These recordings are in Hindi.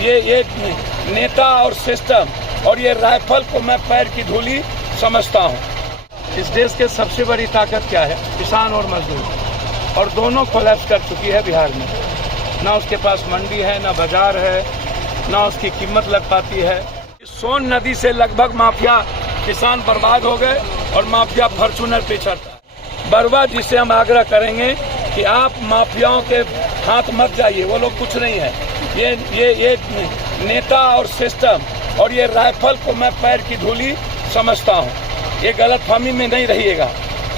ये नेता और सिस्टम और ये राइफल को मैं पैर की धूली समझता हूँ। इस देश के सबसे बड़ी ताकत क्या है? किसान और मजदूर, और दोनों कोलैप्स कर चुकी है बिहार में। ना उसके पास मंडी है, ना बाजार है, ना उसकी कीमत लग पाती है। सोन नदी से लगभग माफिया किसान बर्बाद हो गए और माफिया फॉर्च्यूनर पे चढ़ता है। बरवा जी से हम आग्रह करेंगे कि आप माफियाओं के हाथ मत जाइए, वो लोग कुछ नहीं है। ये नेता और सिस्टम और ये राइफल को मैं पैर की धूली समझता हूँ। ये गलतफहमी में नहीं रहिएगा।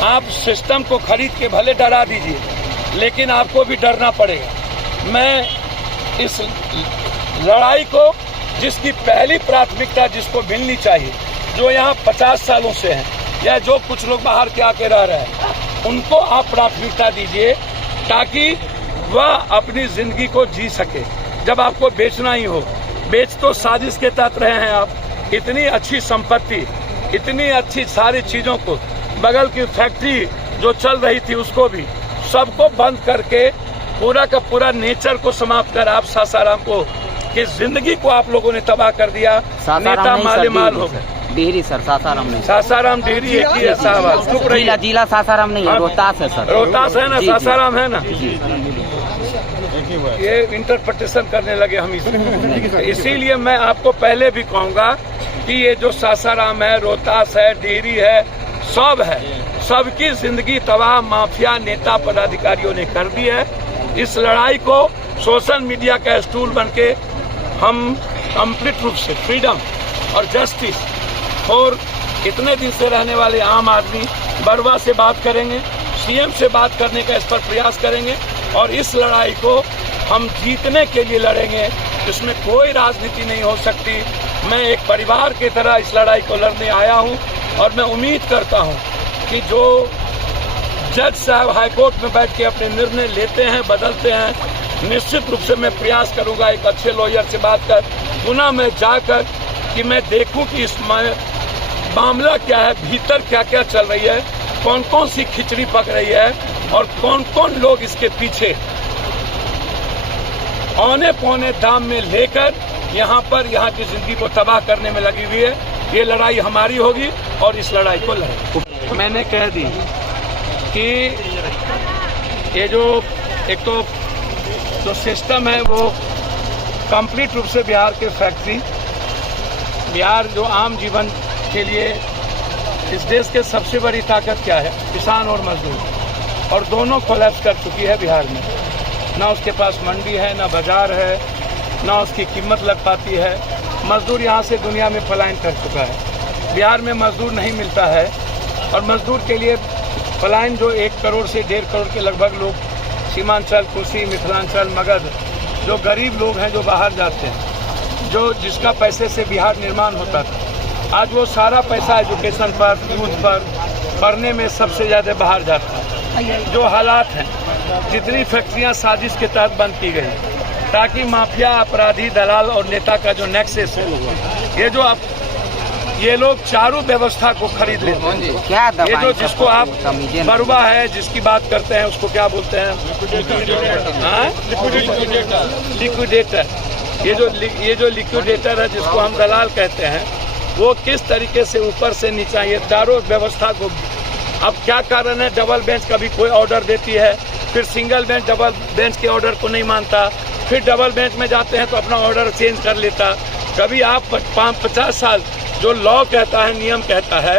आप सिस्टम को खरीद के भले डरा दीजिए, लेकिन आपको भी डरना पड़ेगा। मैं इस लड़ाई को, जिसकी पहली प्राथमिकता जिसको मिलनी चाहिए, जो यहाँ 50 सालों से हैं या जो कुछ लोग बाहर के आके रह रहे हैं, उनको आप प्राथमिकता दीजिए ताकि वह अपनी जिंदगी को जी सके। जब आपको बेचना ही हो, बेच तो साजिश के तहत रहे हैं आप। इतनी अच्छी संपत्ति, इतनी अच्छी सारी चीजों को, बगल की फैक्ट्री जो चल रही थी उसको भी, सबको बंद करके पूरा का पूरा नेचर को समाप्त कर आप सासाराम को कि जिंदगी को आप लोगों ने तबाह कर दिया। नेता माले माल हो गए। डेहरी सर, सासाराम नहीं। सासाराम डेहरी एक ही है साहब। जिला सासाराम नहीं है, रोहतास है सर। रोहतास है ना, सासाराम है ना। ये इंटरप्रिटेशन करने लगे हम इसीलिए मैं आपको पहले भी कहूँगा कि ये जो सासाराम है, रोहतास है, डेहरी है, सब है, सबकी जिंदगी तबाह माफिया नेता पदाधिकारियों ने कर दी है। इस लड़ाई को सोशल मीडिया का स्टूल बनके हम कंप्लीट रूप से फ्रीडम और जस्टिस और इतने दिन से रहने वाले आम आदमी बरवा से बात करेंगे, सीएम से बात करने का इस पर प्रयास करेंगे और इस लड़ाई को हम जीतने के लिए लड़ेंगे। इसमें कोई राजनीति नहीं हो सकती। मैं एक परिवार की तरह इस लड़ाई को लड़ने आया हूं और मैं उम्मीद करता हूं कि जो जज साहब हाईकोर्ट में बैठ के अपने निर्णय लेते हैं, बदलते हैं, निश्चित रूप से मैं प्रयास करूंगा एक अच्छे लॉयर से बात कर पुनः मैं जाकर कि मैं देखूं कि इस मामला क्या है, भीतर क्या क्या चल रही है, कौन कौन सी खिचड़ी पक रही है और कौन कौन लोग इसके पीछे औने पौने दाम में लेकर यहाँ की जिंदगी को तबाह करने में लगी हुई है। ये लड़ाई हमारी होगी और इस लड़ाई को लड़ेंगे। मैंने कह दी कि ये जो एक तो जो सिस्टम है वो कंप्लीट रूप से बिहार के फैक्ट्री, बिहार जो आम जीवन के लिए इस देश के सबसे बड़ी ताकत क्या है? किसान और मजदूर, और दोनों कोलैप्स कर चुकी है बिहार में। ना उसके पास मंडी है, ना बाजार है, ना उसकी कीमत लग पाती है। मजदूर यहाँ से दुनिया में पलायन कर चुका है। बिहार में मजदूर नहीं मिलता है और मजदूर के लिए पलायन जो 1 करोड़ से 1.5 करोड़ के लगभग लोग सीमांचल, कोसी, मिथिलांचल, मगध, जो गरीब लोग हैं जो बाहर जाते हैं, जो जिसका पैसे से बिहार निर्माण होता था, आज वो सारा पैसा एजुकेशन पर, यूथ पर, पढ़ने में सबसे ज़्यादा बाहर जाता है। जो हालात हैं, जितनी फैक्ट्रियां साजिश के तहत बंद की गई ताकि माफिया, अपराधी, दलाल और नेता का जो नेक्सस है, ये लोग चारों व्यवस्था को खरीद लेते हैं। ये जो जिसको आप बरवा है, जिसकी बात करते हैं, उसको क्या बोलते हैं? लिक्विडेटर। ये जो लिक्विडेटर है, जिसको हम दलाल कहते हैं, वो किस तरीके से ऊपर से नीचा ये चारों व्यवस्था को, अब क्या कारण है? डबल बेंच कभी कोई ऑर्डर देती है, फिर सिंगल बेंच डबल बेंच के ऑर्डर को नहीं मानता, फिर डबल बेंच में जाते हैं तो अपना ऑर्डर चेंज कर लेता। कभी आप 50 साल जो लॉ कहता है, नियम कहता है,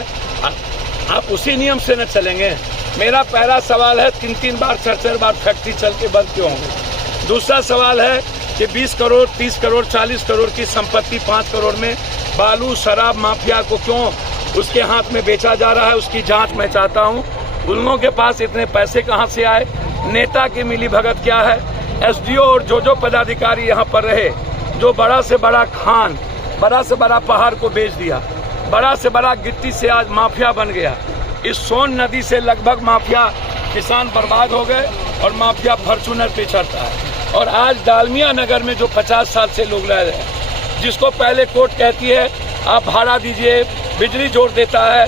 आप उसी नियम से न चलेंगे। मेरा पहला सवाल है, 3 बार 4 बार फैक्ट्री चल के बंद क्यों होंगे? दूसरा सवाल है कि 20 करोड़, 30 करोड़, 40 करोड़ की संपत्ति 5 करोड़ में बालू, शराब माफिया को क्यों उसके हाथ में बेचा जा रहा है? उसकी जांच मैं चाहता हूं। उन लोगों के पास इतने पैसे कहां से आए? नेता की मिली भगत क्या है? एसडीओ और जो पदाधिकारी यहां पर रहे, जो बड़ा से बड़ा खान, बड़ा से बड़ा पहाड़ को बेच दिया, बड़ा से बड़ा गिट्टी से आज माफिया बन गया। इस सोन नदी से लगभग माफिया किसान बर्बाद हो गए और माफिया फॉर्च्यूनर पे चढ़ता है। और आज डालमिया नगर में जो 50 साल से लोग रह रहे हैं, जिसको पहले कोर्ट कहती है आप भाड़ा दीजिए, बिजली जोड़ देता है,